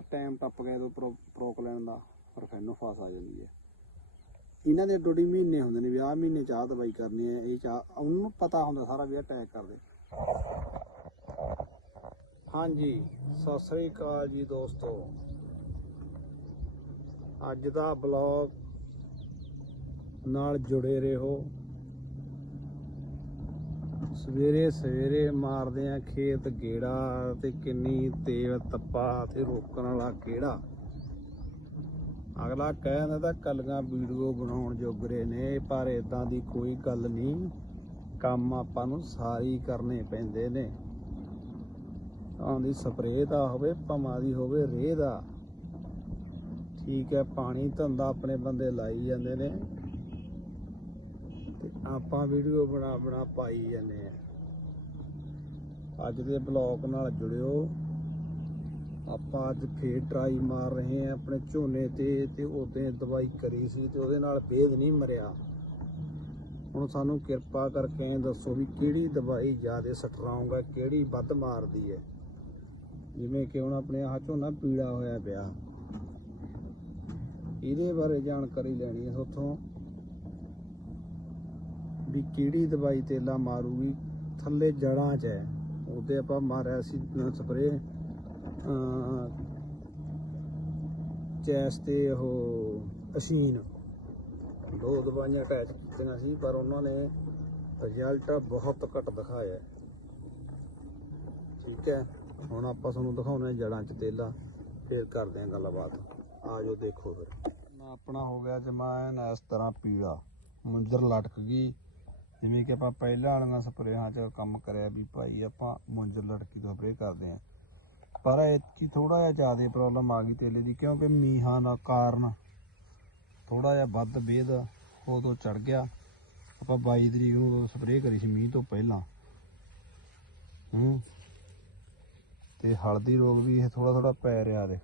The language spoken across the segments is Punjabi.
ਉਹਦਾ ਟਾਈਮ ਟੱਪ ਗਿਆ ਜਦੋਂ ਪ੍ਰੋਕਲੈਨ ਦਾ ਫਿਰ ਫੈਨੋ ਫਾਸ ਆ ਜਾਂਦੀ ਹੈ। ਇਹਨਾਂ ਦੇ ਡੋਡੀ ਮਹੀਨੇ ਹੁੰਦੇ ਨੇ ਵੀ ਆਹ ਮਹੀਨੇ ਚਾਹ ਦਵਾਈ ਕਰਨੀ ਹੈ, ਇਹ ਚਾਹ, ਉਹਨੂੰ ਪਤਾ ਹੁੰਦਾ ਸਾਰਾ ਵੀ ਅਟੈਕ ਕਰਦੇ। ਹਾਂਜੀ, ਸਤਿ ਸ੍ਰੀ ਅਕਾਲ ਜੀ ਦੋਸਤੋ। ਅੱਜ ਦਾ ਬਲੌਗ ਨਾਲ ਜੁੜੇ ਰਹੋ। ਸਵੇਰੇ ਸਵੇਰੇ ਮਾਰਦੇ ਆ ਖੇਤ ਗੇੜਾ ਤੇ ਕਿੰਨੀ ਤੇਲ ਤੱਪਾ ਤੇ ਰੋਕਣ ਵਾਲਾ ਕਿਹੜਾ। ਅਗਲਾ ਕਹਿੰਦਾ ਤਾਂ ਕੱਲੀਆਂ ਵੀਡੀਓ ਬਣਾਉਣ ਜੋਗਰੇ ਨੇ, ਪਰ ਇਦਾਂ ਦੀ ਕੋਈ ਗੱਲ ਨਹੀਂ। ਕੰਮ ਆਪਾਂ ਨੂੰ ਸਾਰੀ ਕਰਨੇ ਪੈਂਦੇ ਨੇ। ਆਂਦੀ ਸਪਰੇਅ ਦਾ ਹੋਵੇ, ਭਮਾ ਦੀ ਹੋਵੇ, ਰੇਹ ਦਾ। ਠੀਕ ਹੈ, ਪਾਣੀ ਧੰਦਾ ਆਪਣੇ ਬੰਦੇ ਲਾਈ ਜਾਂਦੇ ਨੇ। ਤੇ ਆਪਾਂ ਵੀਡੀਓ ਬਣਾ ਬਣਾ ਪਾਈ ਜਾਂਦੇ ਆ। ਅੱਜ ਦੇ ਬਲੌਗ ਨਾਲ ਜੁੜਿਓ। ਆਪਾਂ ਅੱਜ ਫੇਰ ਟਰਾਈ ਮਾਰ ਰਹੇ ਆ ਆਪਣੇ ਝੋਨੇ ਤੇ ਤੇ ਉਹਦੇ ਦਵਾਈ ਕਰੀ ਸੀ ਤੇ ਉਹਦੇ ਨਾਲ ਭੇਦ ਨਹੀਂ ਮਰਿਆ। ਹੁਣ ਸਾਨੂੰ ਕਿਰਪਾ ਕਰਕੇ ਦੱਸੋ ਵੀ ਕਿਹੜੀ ਦਵਾਈ ਜ਼ਿਆਦਾ ਸਟਰੋਂਗ ਹੈ ਕਿਹੜੀ ਵੱਧ ਮਾਰਦੀ ਹੈ ਜਿਵੇਂ ਕਿ ਹੁਣ ਆਪਣੇ ਆਹ ਝੋਨਾ ਪੀੜਾ ਹੋਇਆ ਪਿਆ। ਇਹਦੇ ਬਾਰੇ ਜਾਣਕਾਰੀ ਲੈਣੀ ਹੈ ਉੱਥੋਂ। ਵੀ ਕਿਹੜੀ ਦਵਾਈ ਤੇਲਾ ਮਾਰੂਗੀ, ਥੱਲੇ ਜੜਾਂ 'ਚ ਹੈ। ਉਹਦੇ ਆਪਾਂ ਮਾਰਿਆ ਸੀ ਸਪਰੇ ਚੈਸ ਤੇ ਉਹ ਅਸ਼ੀਨ। ਦੋ ਦਵਾਈਆਂ ਅਟੈਚ ਕੀਤੀਆਂ ਸੀ, ਪਰ ਉਹਨਾਂ ਨੇ ਰਿਜ਼ਲਟ ਬਹੁਤ ਘੱਟ ਦਿਖਾਇਆ। ਠੀਕ ਹੈ, ਹੁਣ ਆਪਾਂ ਤੁਹਾਨੂੰ ਦਿਖਾਉਣਾ ਜੜਾਂ 'ਚ ਤੇਲਾ। ਫੇਰ ਕਰਦੇ ਹਾਂ ਗੱਲਬਾਤ। ਆ ਜਾਓ, ਦੇਖੋ ਫਿਰ। ਆਪਣਾ ਹੋ ਗਿਆ ਜਮਾਇਨ ਇਸ ਤਰ੍ਹਾਂ ਪੀਲਾ। ਮੁੰਜਰ ਲਟਕ ਗਈ। ਜਿਵੇਂ ਕਿ ਆਪਾਂ ਪਹਿਲਾਂ ਵਾਲੀਆਂ ਸਪਰੇਹਾਂ 'ਚ ਕੰਮ ਕਰਿਆ ਵੀ ਭਾਈ ਆਪਾਂ ਮੁੰਜਰ ਲਟਕੀ ਤੋਂ ਸਪਰੇਅ ਕਰਦੇ ਆਂ ਪਰ ਇਤਕੀ ਥੋੜਾ ਜਿਹਾ ਜ਼ਿਆਦਾ ਪ੍ਰੋਬਲਮ ਆ ਗਈ ਤੇਲੇ ਦੀ, ਕਿਉਂਕਿ ਮੀਂਹਾਂ ਦਾ ਕਾਰਨ ਥੋੜਾ ਜਿਹਾ ਵੱਧ ਵੇਦ ਉਦੋਂ ਚੜ ਗਿਆ। ਆਪਾਂ 22 ਤਰੀਕ ਨੂੰ ਸਪਰੇਅ ਕਰੀ ਸੀ ਮੀਂਹ ਤੋਂ ਪਹਿਲਾਂ। ਹੂੰ। ਤੇ ਹਲਦੀ ਰੋਗ ਵੀ ਇਹ ਥੋੜਾ ਥੋੜਾ ਪੈ ਰਿਹਾ ਦੇ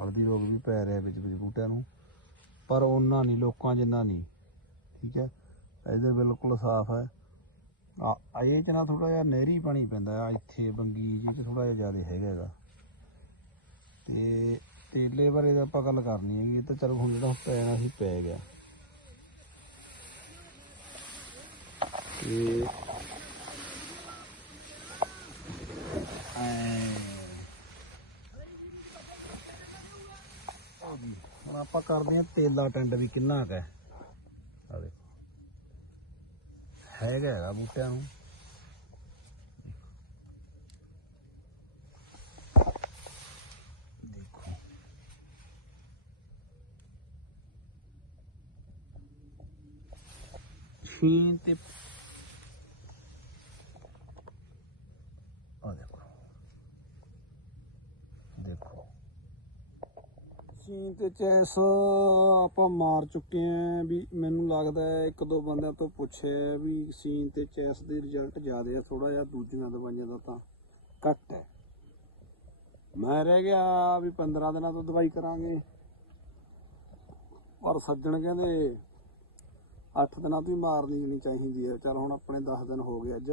ਹਲਦੀ ਰੋਗ ਵੀ ਪੈ ਰਿਹਾ ਵਿੱਚ ਵਿੱਚ ਬੂਟਿਆਂ ਨੂੰ। ਪਰ ਉਹਨਾਂ ਨਹੀਂ, ਲੋਕਾਂ ਜਿੰਨਾ ਨਹੀਂ। ਠੀਕ ਹੈ? ਇਧਰ ਬਿਲਕੁਲ ਸਾਫ਼ ਹੈ। ਆ ਇਹ ਚ ਨਾ ਥੋੜਾ ਜਿਹਾ ਨਹਿਰੀ ਪਾਣੀ ਪੈਂਦਾ ਆ, ਇੱਥੇ ਬੰਗੀ ਜੀ ਤੇ ਥੋੜਾ ਜਿਹਾ ਜ਼ਿਆਦਾ ਹੈਗਾ ਇਹਦਾ। ਤੇ ਤੇਲੇ ਬਾਰੇ ਤਾਂ ਆਪਾਂ ਗੱਲ ਕਰਨੀ ਹੈਗੀ, ਇਹ ਤਾਂ ਚਲੋ ਹੁਣ ਜਿਹੜਾ ਪੈਣਾ ਸੀ ਪੈ ਗਿਆ। ਤੇ ਹੁਣ ਆਪਾਂ ਕਰਦੇ ਆ ਤੇਲਾ ਟੈਂਡ ਵੀ ਕਿੰਨਾ ਕੁ ਹੈ ਆ ਦੇਖੋ ਹੈਗਾ ਹੈਗਾ ਬੂਟਿਆਂ ਨੂੰ। ਦੇਖੋ। ਛੀਂ ਤੇ ਆ ਦੇਖੋ ਦੇਖੋ ਸੀਨ ਤੇ ਚੈਸ ਆਪਾਂ ਮਾਰ ਚੁੱਕੇ ਆਂ ਵੀ ਮੈਨੂੰ ਲੱਗਦਾ ਇੱਕ ਦੋ ਬੰਦਿਆਂ ਤੋਂ ਪੁੱਛਿਆ ਵੀ ਸੀਨ ਤੇ ਚੈਸ ਦੇ ਰਿਜ਼ਲਟ ਜ਼ਿਆਦਾ ਆ ਥੋੜਾ ਜਿਹਾ ਦੂਜੀਆਂ ਦਵਾਈਆਂ ਦਾ ਤਾਂ ਘੱਟ ਹੈ। ਮੈਂ ਰਹਿ ਗਿਆ ਵੀ 15 ਦਿਨਾਂ ਤੋਂ ਦਵਾਈ ਕਰਾਂਗੇ। ਪਰ ਸੱਜਣ ਕਹਿੰਦੇ 8 ਦਿਨਾਂ ਤੋਂ ਹੀ ਮਾਰਨੀ ਨਹੀਂ ਚਾਹੀਦੀ ਹੈ। ਚਲ ਹੁਣ ਆਪਣੇ 10 ਦਿਨ ਹੋ ਗਏ ਅੱਜ।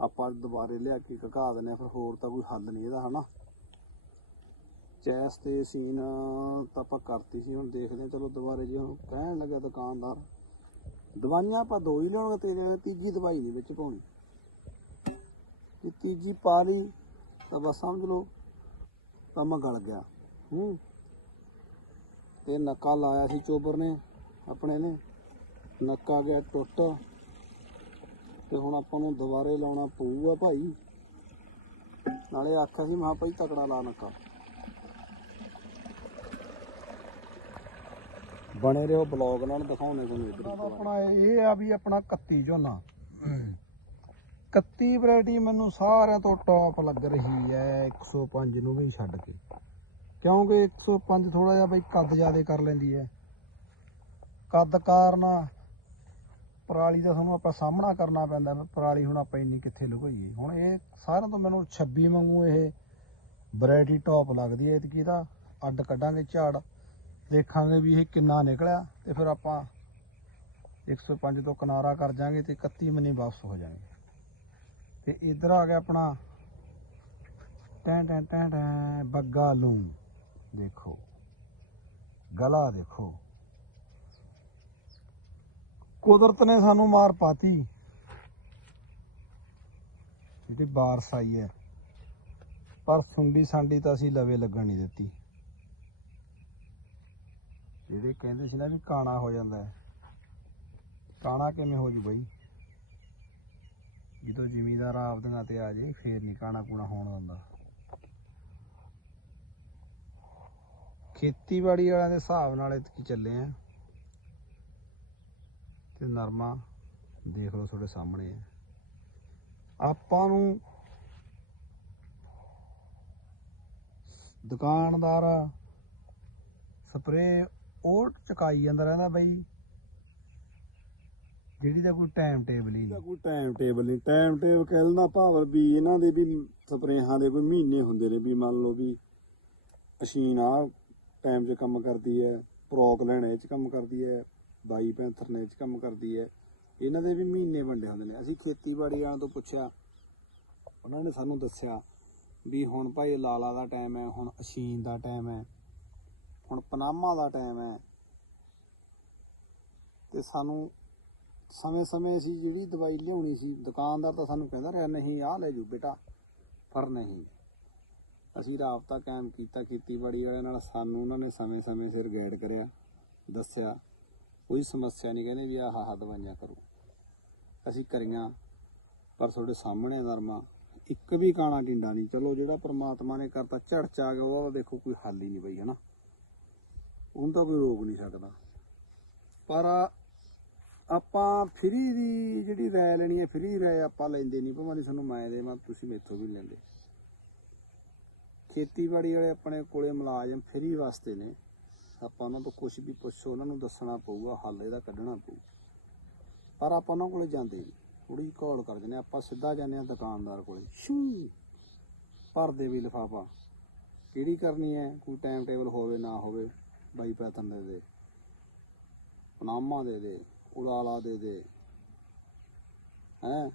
ਆਪਾਂ ਦੁਬਾਰੇ ਲਿਆ ਕੇ ਘਕਾ ਦਿੰਦੇ ਹਾਂ, ਫਿਰ ਹੋਰ ਤਾਂ ਕੋਈ ਹੱਲ ਨਹੀਂ ਇਹਦਾ ਹਨਾ? ਚੈਸ ਤੇ ਸੀਨ ਤਾਂ ਆਪਾਂ ਕਰਤੀ ਸੀ ਹੁਣ ਦੇਖਦੇ ਹਾਂ ਚਲੋ ਦੁਬਾਰੇ ਜੇ ਹੁਣ ਕਹਿਣ ਲੱਗਾ ਦੁਕਾਨਦਾਰ। ਦਵਾਈਆਂ ਆਪਾਂ ਦੋ ਹੀ ਲਿਆਉਣਗੇ ਤੇਰੇ ਨਾਲ ਤੀਜੀ ਦਵਾਈ ਨਹੀਂ ਵਿੱਚ ਪਾਉਣੀ। ਜੇ ਤੀਜੀ ਪਾ ਲਈ ਤਾਂ ਬਸ ਸਮਝ ਲਓ ਕੰਮ ਗਲ ਗਿਆ। ਹੂੰ। ਤੇ ਨੱਕਾ ਲਾਇਆ ਸੀ ਚੋਬਰ ਨੇ ਆਪਣੇ ਨੇ। ਨੱਕਾ ਗਿਆ ਟੁੱਟ। ਤੇ ਹੁਣ ਆਪਾਂ ਨੂੰ ਦੁਬਾਰੇ ਲਾਉਣਾ ਪਊਗਾ ਭਾਈ। ਨਾਲੇ ਆਖਿਆ ਸੀ ਮਹਾ ਭਾਈ ਤਕੜਾ ਲਾ ਨੱਕਾ। ਬਣੇ ਰਹੋ, ਬਲੌਗ ਨਾਲ ਦਿਖਾਉਣੇ ਤੁਹਾਨੂੰ ਇਧਰ ਆਪਣਾ ਇਹ ਆ ਵੀ ਆਪਣਾ 31 ਝੋਨਾ। 31 ਵੈਰਾਈਟੀ ਮੈਨੂੰ ਸਾਰਿਆਂ ਤੋਂ ਟੌਪ ਲੱਗ ਰਹੀ ਹੈ 105 ਨੂੰ ਵੀ ਛੱਡ ਕੇ। ਕਿਉਂਕਿ 105 ਥੋੜਾ ਜਿਹਾ ਬਈ ਕੱਦ ਜ਼ਿਆਦਾ ਕਰ ਲੈਂਦੀ ਹੈ। ਕੱਦ ਕਾਰਨ ਪਰਾਲੀ ਦਾ ਤੁਹਾਨੂੰ ਆਪਾਂ ਸਾਹਮਣਾ ਕਰਨਾ ਪੈਂਦਾ ਪਰਾਲੀ ਹੁਣ ਆਪਾਂ ਇੰਨੀ ਕਿੱਥੇ ਲੁਕੋਈਏ। ਹੁਣ ਇਹ ਸਾਰਿਆਂ ਤੋਂ ਮੈਨੂੰ 26 ਵਾਂਗੂ ਇਹ ਵੈਰਾਈਟੀ ਟੌਪ ਲੱਗਦੀ ਹੈ ਕਿ ਇਹਦਾ ਅੱਡ ਕੱਢਾਂਗੇ ਝਾੜ। ਦੇਖਾਂਗੇ ਵੀ ਇਹ ਕਿੰਨਾ ਨਿਕਲਿਆ ਤੇ ਫਿਰ ਆਪਾਂ 105 ਤੋਂ ਕਿਨਾਰਾ ਕਰ ਜਾਾਂਗੇ ਤੇ 31 ਮਨੀ ਵਾਪਸ ਹੋ ਜਾਾਂਗੇ ਤੇ ਇਧਰ ਆ ਗਿਆ ਆਪਣਾ ਟੈਂ ਟੈਂ ਟੈਂ ਟੈਂ ਬੱਗਾ ਲੂੰ। ਦੇਖੋ, ਗਲਾ ਦੇਖੋ। ਕੁਦਰਤ ਨੇ ਸਾਨੂੰ ਮਾਰ ਪਾਤੀ। ਜਿਹੜੀ ਬਾਰਸ ਆਈ ਹੈ। ਪਰ ਸੁੰਡੀ ਸਾਂਡੀ ਤਾਂ ਅਸੀਂ ਲਵੇ ਲੱਗਣ ਨਹੀਂ ਦਿੱਤੀ। ਜਿਹੜੇ ਕਹਿੰਦੇ ਸੀ ਨਾ ਵੀ ਕਾਣਾ ਹੋ ਜਾਂਦਾ ਹੈ। ਕਾਣਾ ਕਿਵੇਂ ਹੋ ਜੂ ਬਈ? ਜਦੋਂ ਜ਼ਿਮੀਦਾਰ ਆਪਦੀਆਂ ਤੇ ਆ ਜੇ ਫੇਰ ਨਹੀਂ ਕਾਣਾ ਕੂਣਾ ਹੋਣ ਦਿੰਦਾ। ਖੇਤੀਬਾੜੀ ਵਾਲਿਆਂ ਦੇ ਹਿਸਾਬ ਨਾਲ ਇਤਕੀ ਚੱਲੇ ਆ। ਤੇ ਨਰਮਾ ਦੇਖ ਲਓ ਤੁਹਾਡੇ ਸਾਹਮਣੇ ਹੈ। ਆਪਾਂ ਨੂੰ ਦੁਕਾਨਦਾਰ ਸਪਰੇ ਉਹ ਚਕਾਈ ਜਾਂਦਾ ਰਹਿੰਦਾ ਬਈ। ਜਿਹੜੀ ਦਾ ਕੋਈ ਟਾਈਮ ਟੇਬਲ ਹੀ ਇਹਦਾ ਨਹੀਂ। ਕੋਈ ਟਾਈਮ ਟੇਬਲ ਨਹੀਂ। ਟਾਈਮ ਟੇਬਲ ਕਹਿ ਦਾ ਭਾਵ ਵੀ ਇਹਨਾਂ ਦੇ ਵੀ ਸਪਰੇਹਾਂ ਦੇ ਕੋਈ ਮਹੀਨੇ ਹੁੰਦੇ ਨੇ ਵੀ ਮੰਨ ਲਓ ਵੀ ਮਸ਼ੀਨ ਆ ਟਾਈਮ 'ਚ ਕੰਮ ਕਰਦੀ ਹੈ ਪ੍ਰੋਕ ਲੈਣ ਇਹ 'ਚ ਕੰਮ ਕਰਦੀ ਹੈ ਬਾਈ ਪੈਂਥਰ ਨੇ ਇਹ 'ਚ ਕੰਮ ਕਰਦੀ ਹੈ। ਇਹਨਾਂ ਦੇ ਵੀ ਮਹੀਨੇ ਵੰਡੇ ਹੁੰਦੇ ਨੇ। ਅਸੀਂ ਖੇਤੀਬਾੜੀ ਵਾਲਿਆਂ ਤੋਂ ਪੁੱਛਿਆ ਉਹਨਾਂ ਨੇ ਸਾਨੂੰ ਦੱਸਿਆ ਵੀ ਹੁਣ ਭਾਈ ਲਾਲਾ ਦਾ ਟਾਈਮ ਹੈ ਹੁਣ ਅਸ਼ੀਨ ਦਾ ਟਾਈਮ ਹੈ। ਹੁਣ ਪਨਾਮਾ ਦਾ ਟਾਈਮ ਹੈ। ਤੇ ਸਾਨੂੰ ਸਮੇਂ-ਸਮੇਂ ਅਸੀਂ ਜਿਹੜੀ ਦਵਾਈ ਲਿਆਉਣੀ ਸੀ, ਦੁਕਾਨਦਾਰ ਤਾਂ ਸਾਨੂੰ ਕਹਿੰਦਾ ਰਿਹਾ, ਨਹੀਂ, ਆਹ ਲੈ ਜੂ ਬੇਟਾ, ਪਰ ਨਹੀਂ। ਅਸੀਂ ਰਾਬਤਾ ਕਾਇਮ ਕੀਤਾ, ਖੇਤੀਬਾੜੀ ਵਾਲਿਆਂ ਨਾਲ ਸਾਨੂੰ ਉਹਨਾਂ ਨੇ ਸਮੇਂ-ਸਮੇਂ ਸਿਰ ਗਾਈਡ ਕਰਿਆ, ਦੱਸਿਆ। ਕੋਈ ਸਮੱਸਿਆ ਨਹੀਂ, ਕਹਿੰਦੇ ਵੀ ਆਹ ਆਹ ਦਵਾਈਆਂ ਕਰੋ। ਅਸੀਂ ਕਰੀਆਂ, ਪਰ ਤੁਹਾਡੇ ਸਾਹਮਣੇ ਨਰਮਾ। ਇੱਕ ਵੀ ਕਾਣਾ ਟਿੰਡਾ ਨਹੀਂ। ਚਲੋ, ਜਿਹੜਾ ਪ੍ਰਮਾਤਮਾ ਨੇ ਕਰਤਾ ਝੜ ਚ ਗਿਆ ਉਹਦਾ ਦੇਖੋ ਕੋਈ ਹੱਲ ਹੀ ਨਹੀਂ ਬਈ, ਹਨਾ? ਉਹਨੂੰ ਤਾਂ ਕੋਈ ਰੋਕ ਨਹੀਂ ਸਕਦਾ। ਪਰ ਆਪਾਂ ਫਰੀ ਦੀ ਜਿਹੜੀ ਰਾਇ ਲੈਣੀ ਹੈ ਫਰੀ ਰਾਇ ਆਪਾਂ ਲੈਂਦੇ ਨਹੀਂ। ਭਾਵੇਂ ਤੁਹਾਨੂੰ ਮੈਂ ਦੇਵਾਂ ਤੁਸੀਂ ਮੇਥੋਂ ਵੀ ਨੀ ਲੈਂਦੇ। ਖੇਤੀਬਾੜੀ ਵਾਲੇ ਆਪਣੇ ਕੋਲੇ ਮੁਲਾਜ਼ਮ ਫਰੀ ਵਾਸਤੇ ਨੇ। ਆਪਾਂ ਉਹਨਾਂ ਤੋਂ ਕੁਝ ਵੀ ਪੁੱਛੋ, ਉਹਨਾਂ ਨੂੰ ਦੱਸਣਾ ਪਊਗਾ, ਹੱਲ ਇਹਦਾ ਕੱਢਣਾ ਪਊ। ਪਰ ਆਪਾਂ ਉਹਨਾਂ ਕੋਲੇ ਜਾਂਦੇ ਨਹੀਂ ਥੋੜੀ ਕਾਲ ਕਰ ਜਾਂਦੇ ਹਾਂ। ਆਪਾਂ ਸਿੱਧਾ ਜਾਂਦੇ ਆ ਦੁਕਾਨਦਾਰ ਕੋਲੇ। ਸ਼ੂ ਭਰ ਦੇ ਵੀ ਲਿਫਾਫਾ। ਕਿਹੜੀ ਕਰਨੀ ਹੈ? ਕੋਈ ਟਾਈਮ ਟੇਬਲ ਹੋਵੇ, ਨਾ ਹੋਵੇ। ਬਾਈ ਪੈਥਨ ਦੇ ਦੇ। ਪਨਾਮਾ ਦੇ ਦੇ, ਉਲਾਲਾ ਦੇ ਦੇ। ਹੈ?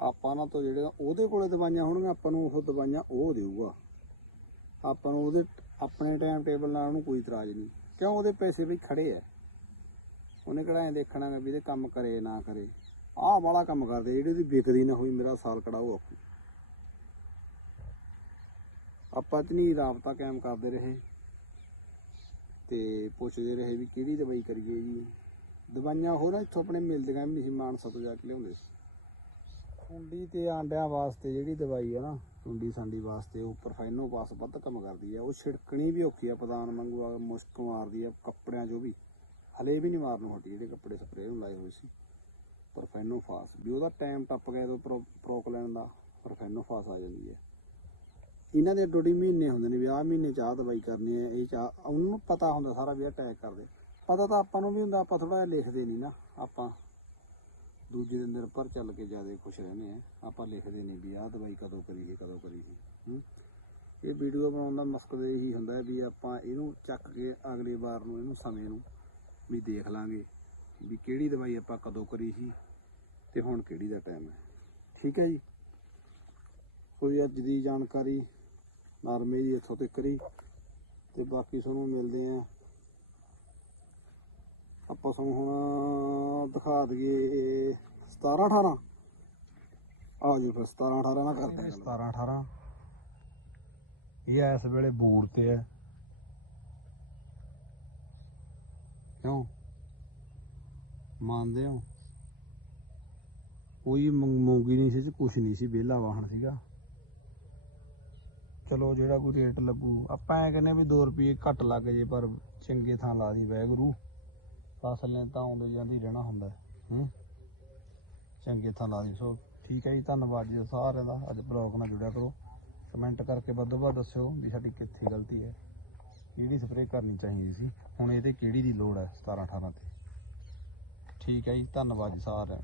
ਆਪਾਂ ਨਾਲ ਤੋਂ ਜਿਹੜੇ ਉਹਦੇ ਕੋਲੇ ਦਵਾਈਆਂ ਹੋਣਗੀਆਂ, ਆਪਾਂ ਨੂੰ ਉਹ ਦਵਾਈਆਂ ਉਹ ਦੇਊਗਾ। ਆਪਾਂ ਨੂੰ ਉਹਦੇ, ਆਪਣੇ ਟਾਈਮ ਟੇਬਲ ਨਾਲ ਉਹਨੂੰ ਕੋਈ ਇਤਰਾਜ਼ ਨਹੀਂ। ਕਿਉਂ? ਉਹਦੇ ਪੈਸੇ ਵੀ ਖੜੇ ਐ। ਉਹਨੇ ਕਿਹੜਾ ਐ ਦੇਖਣਾ ਗਾ ਵੀ ਇਹਦੇ ਕੰਮ ਕਰੇ ਨਾ ਕਰੇ। ਆਹ ਵਾਲਾ ਕੰਮ ਕਰਦੇ, ਜਿਹੜੇ ਦੀ ਵਿਕਦੀ ਨਾ ਹੋਈ, ਮੇਰਾ ਸਾਲ ਕਢਾਓ ਆਪੂ ਆਪਾਂ ਇਤਨੀ ਰਾਬਤਾ ਕਾਇਮ ਕਰਦੇ ਰਹੇ। ਤੇ ਪੁੱਛਦੇ ਰਹੇ ਵੀ ਕਿਹੜੀ ਦਵਾਈ ਕਰੀਏ ਜੀ। ਦਵਾਈਆਂ ਹੋਰ ਇੱਥੋਂ ਆਪਣੇ ਮਿਲਦੀਆਂ ਵੀ ਨਹੀਂ ਸੀ ਮਾਨਸਾ ਤੋਂ ਜਾ ਕੇ ਲਿਆਉਂਦੇ ਸੀ। ਕੁੰਡੀ ਤੇ ਆਂਡਿਆਂ ਵਾਸਤੇ ਜਿਹੜੀ ਦਵਾਈ ਆ ਨਾ ਕੁੰਡੀ ਸੰਡੀ ਵਾਸਤੇ ਉਹ ਪਰਫਾਈਨੋ ਪਾਸ ਵੱਧ ਕੰਮ ਕਰਦੀ ਆ। ਉਹ ਛਿੜਕਣੀ ਵੀ ਔਖੀ ਆ ਪ੍ਰਧਾਨ ਵਾਂਗੂ ਆ ਮੁਸ਼ਕ ਮਾਰਦੀ ਆ ਕੱਪੜਿਆਂ 'ਚੋਂ ਵੀ। ਹਲੇ ਵੀ ਨਹੀਂ ਮਾਰਨ ਹਟੀ ਜਿਹੜੇ ਕੱਪੜੇ ਸਪਰੇਅ ਨੂੰ ਲਾਏ ਹੋਏ ਸੀ। ਪਰਫਾਈਨੋ ਫਾਸ ਵੀ ਉਹਦਾ ਟਾਈਮ ਟੱਪ ਗਿਆ ਤੋਂ ਪ੍ਰੋਕ ਲੈਣ ਦਾ ਪਰਫਾਈਨੋ ਫਾਸ ਆ ਜਾਂਦੀ ਹੈ ਇਹਨਾਂ ਦੇ ਡੋਡੀ ਮਹੀਨੇ ਹੁੰਦੇ ਨੇ ਵੀ ਆਹ ਮਹੀਨੇ ਚ ਆਹ ਦਵਾਈ ਕਰਨੀ ਹੈ, ਇਹ ਚਾਹ ਉਹਨੂੰ ਨੂੰ ਪਤਾ ਹੁੰਦਾ ਸਾਰਾ ਵੀ ਅਟੈਕ ਕਰਦੇ। ਪਤਾ ਤਾਂ ਆਪਾਂ ਨੂੰ ਵੀ ਹੁੰਦਾ, ਆਪਾਂ ਥੋੜਾ ਜਿਹਾ ਲਿਖਦੇ ਨਹੀਂ ਨਾ, ਆਪਾਂ ਦੂਜੇ ਦੇ ਨਿਰਭਰ ਚੱਲ ਕੇ ਜ਼ਿਆਦਾ ਖੁਸ਼ ਰਹਿੰਦੇ ਆ ਆਪਾਂ ਲਿਖਦੇ ਨਹੀਂ ਵੀ ਆਹ ਦਵਾਈ ਕਦੋਂ ਕਰੀਏ ਕਦੋਂ ਕਰੀਏ ਹੂੰ। ਇਹ ਵੀਡੀਓ ਬਣਾਉਣ ਦਾ ਮਕਸਦ ਇਹੀ ਹੁੰਦਾ ਵੀ ਆਪਾਂ ਇਹਨੂੰ ਚੱਕ ਕੇ ਅਗਲੀ ਵਾਰ ਨੂੰ, ਇਹਨੂੰ ਸਮੇਂ ਨੂੰ ਵੀ ਦੇਖ ਲਾਂਗੇ ਵੀ ਕਿਹੜੀ ਦਵਾਈ ਆਪਾਂ ਕਦੋਂ ਕਰੀ ਸੀ ਤੇ ਹੁਣ ਕਿਹੜੀ ਦਾ ਟਾਈਮ ਹੈ। ਠੀਕ ਹੈ ਜੀ। ਕੋਈ ਅੱਜ ਦੀ ਜਾਣਕਾਰੀ ਨਰਮੇ ਜੀ ਇੱਥੋਂ ਤੱਕ ਹੀ। ਤੇ ਬਾਕੀ ਤੁਹਾਨੂੰ ਮਿਲਦੇ ਆ ਆਪਾਂ ਤੁਹਾਨੂੰ ਹੁਣ ਦਿਖਾ ਦਈਏ 17 18 ਆ ਜੀ ਫਿਰ 17 18 ਨਾਲ ਕਰਦੇ ਹਾਂ 17 18 ਇਹ ਇਸ ਵੇਲੇ ਬੋਰ ਤੇ ਹੈ। ਕਿਉਂ? ਮੰਨਦੇ ਹੋ? ਕੋਈ ਮੂੰਗੀ ਨਹੀਂ ਸੀ ਤੇ ਕੁਛ ਨਹੀਂ ਸੀ, ਵਿਹਲਾ ਵਾਹਣ ਸੀਗਾ। ਚਲੋ ਜਿਹੜਾ ਕੋਈ ਰੇਟ ਲੱਗੂ। ਆਪਾਂ ਐ ਕਹਿੰਦੇ ਵੀ 2 ਰੁਪਏ ਘੱਟ ਲੱਗ ਜੇ, ਪਰ ਚੰਗੇ ਥਾਂ ਲਾ ਦੀ ਵੈਗਰੂ ਫਸਲ ਨੇ ਤਾਂ ਆਉਂਦੇ ਜਾਂਦੀ ਰਹਿਣਾ ਹੁੰਦਾ ਹੂੰ। ਚੰਗੇ ਥਾਂ ਲਾ ਦੀ ਸੋ ਠੀਕ ਹੈ ਜੀ, ਧੰਨਵਾਦ ਜੀ ਸਾਰਿਆਂ ਦਾ। ਅੱਜ ਬਲੌਗ ਨਾਲ ਜੁੜਿਆ ਕਰੋ। ਕਮੈਂਟ ਕਰਕੇ ਵੱਧੋ ਵੱਧ ਦੱਸਿਓ ਵੀ ਸਾਡੀ ਕਿੱਥੇ ਗਲਤੀ ਹੈ। ਕਿਹੜੀ ਸਪਰੇਅ ਕਰਨੀ ਚਾਹੀਦੀ ਸੀ? ਹੁਣ ਇਹਦੇ ਕਿਹੜੀ ਦੀ ਲੋੜ ਹੈ? 17 18 ਤੇ। ਠੀਕ ਹੈ ਜੀ, ਧੰਨਵਾਦ ਜੀ ਸਾਰਿਆਂ ਦਾ।